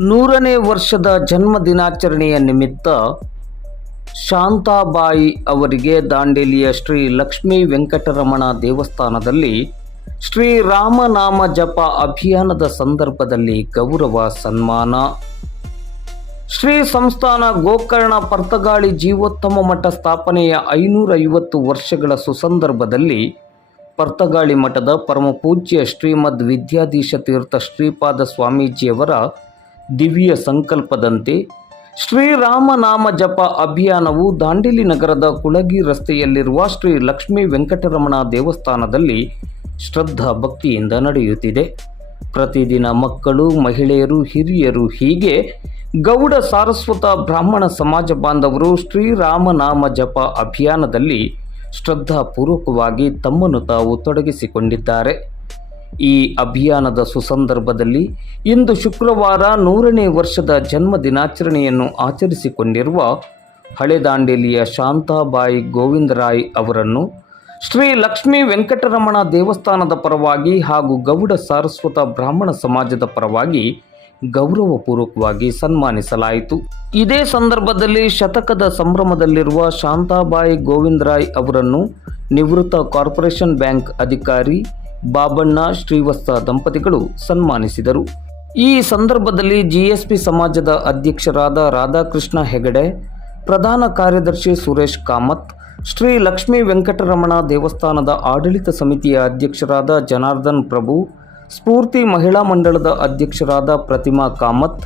ನೂರನೇ ವರ್ಷದ ಜನ್ಮ ದಿನಾಚರಣೆಯ ನಿಮಿತ್ತ ಶಾಂತಾಬಾಯಿ ಅವರಿಗೆ ದಾಂಡೇಲಿಯ ಶ್ರೀ ಲಕ್ಷ್ಮೀ ವೆಂಕಟರಮಣ ದೇವಸ್ಥಾನದಲ್ಲಿ ಶ್ರೀ ರಾಮನಾಮ ಜಪ ಅಭಿಯಾನದ ಸಂದರ್ಭದಲ್ಲಿ ಗೌರವ ಸನ್ಮಾನ. ಶ್ರೀ ಸಂಸ್ಥಾನ ಗೋಕರ್ಣ ಪರ್ತಗಾಳಿ ಜೀವೋತ್ತಮ ಮಠ ಸ್ಥಾಪನೆಯ ಐನೂರೈವತ್ತು ವರ್ಷಗಳ ಸುಸಂದರ್ಭದಲ್ಲಿ ಪರ್ತಗಾಳಿ ಮಠದ ಪರಮಪೂಜ್ಯ ಶ್ರೀಮದ್ ವಿದ್ಯಾಧೀಶ ತೀರ್ಥ ಶ್ರೀಪಾದ ಸ್ವಾಮೀಜಿಯವರ ದಿವ್ಯ ಸಂಕಲ್ಪದಂತೆ ಶ್ರೀರಾಮನಾಮ ಜಪ ಅಭಿಯಾನವು ದಾಂಡೇಲಿ ನಗರದ ಕುಳಗಿ ರಸ್ತೆಯಲ್ಲಿರುವ ಶ್ರೀ ಲಕ್ಷ್ಮೀ ವೆಂಕಟರಮಣ ದೇವಸ್ಥಾನದಲ್ಲಿ ಶ್ರದ್ಧಾ ಭಕ್ತಿಯಿಂದ ನಡೆಯುತ್ತಿದೆ. ಪ್ರತಿದಿನ ಮಕ್ಕಳು, ಮಹಿಳೆಯರು, ಹಿರಿಯರು ಹೀಗೆ ಗೌಡ ಸಾರಸ್ವತ ಬ್ರಾಹ್ಮಣ ಸಮಾಜ ಬಾಂಧವರು ಶ್ರೀರಾಮನಾಮ ಜಪ ಅಭಿಯಾನದಲ್ಲಿ ಶ್ರದ್ಧಾಪೂರ್ವಕವಾಗಿ ತಮ್ಮನ್ನು ತಾವು ತೊಡಗಿಸಿಕೊಂಡಿದ್ದಾರೆ. ಈ ಅಭಿಯಾನದ ಸುಸಂದರ್ಭದಲ್ಲಿ ಇಂದು ಶುಕ್ರವಾರ ನೂರನೇ ವರ್ಷದ ಜನ್ಮ ದಿನಾಚರಣೆಯನ್ನು ಆಚರಿಸಿಕೊಂಡಿರುವ ಹಳೆದಾಂಡೇಲಿಯ ಶಾಂತಾಬಾಯಿ ಗೋವಿಂದರಾಯ್ ಅವರನ್ನು ಶ್ರೀ ಲಕ್ಷ್ಮೀ ವೆಂಕಟರಮಣ ದೇವಸ್ಥಾನದ ಪರವಾಗಿ ಹಾಗೂ ಗೌಡ ಸಾರಸ್ವತ ಬ್ರಾಹ್ಮಣ ಸಮಾಜದ ಪರವಾಗಿ ಗೌರವಪೂರ್ವಕವಾಗಿ ಸನ್ಮಾನಿಸಲಾಯಿತು. ಇದೇ ಸಂದರ್ಭದಲ್ಲಿ ಶತಕದ ಸಂಭ್ರಮದಲ್ಲಿರುವ ಶಾಂತಾಬಾಯಿ ಗೋವಿಂದರಾಯ್ ಅವರನ್ನು ನಿವೃತ್ತ ಕಾರ್ಪೊರೇಷನ್ ಬ್ಯಾಂಕ್ ಅಧಿಕಾರಿ ಬಾಬಣ್ಣ ಶ್ರೀವತ್ಸ ದಂಪತಿಗಳು ಸನ್ಮಾನಿಸಿದರು. ಈ ಸಂದರ್ಭದಲ್ಲಿ ಜಿಎಸ್ಪಿ ಸಮಾಜದ ಅಧ್ಯಕ್ಷರಾದ ರಾಧಾಕೃಷ್ಣ ಹೆಗಡೆ, ಪ್ರಧಾನ ಕಾರ್ಯದರ್ಶಿ ಸುರೇಶ್ ಕಾಮತ್, ಶ್ರೀ ಲಕ್ಷ್ಮೀ ವೆಂಕಟರಮಣ ದೇವಸ್ಥಾನದ ಆಡಳಿತ ಸಮಿತಿಯ ಅಧ್ಯಕ್ಷರಾದ ಜನಾರ್ದನ್ ಪ್ರಭು, ಸ್ಫೂರ್ತಿ ಮಹಿಳಾ ಮಂಡಳದ ಅಧ್ಯಕ್ಷರಾದ ಪ್ರತಿಮಾ ಕಾಮತ್,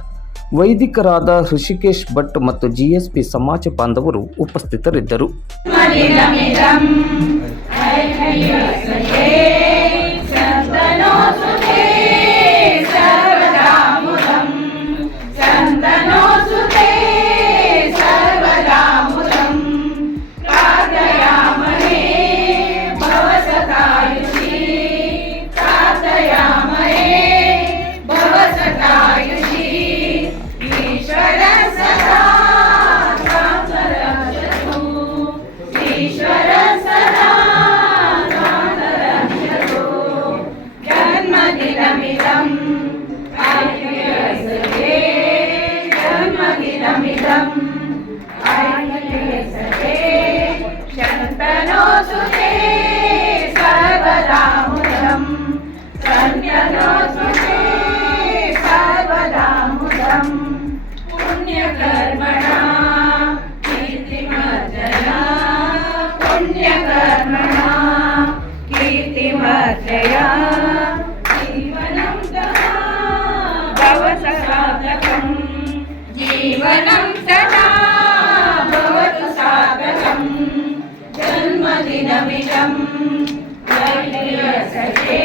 ವೈದಿಕರಾದ ಹೃಷಿಕೇಶ್ ಭಟ್ ಮತ್ತು ಜಿಎಸ್ಪಿ ಸಮಾಜ ಬಾಂಧವರು ಉಪಸ್ಥಿತರಿದ್ದರು. Krishna. రక్షయా జీవనం సదా భవ సాధకం జీవనం సదా భవతు సాధకం జన్మదినమిదం. సఖే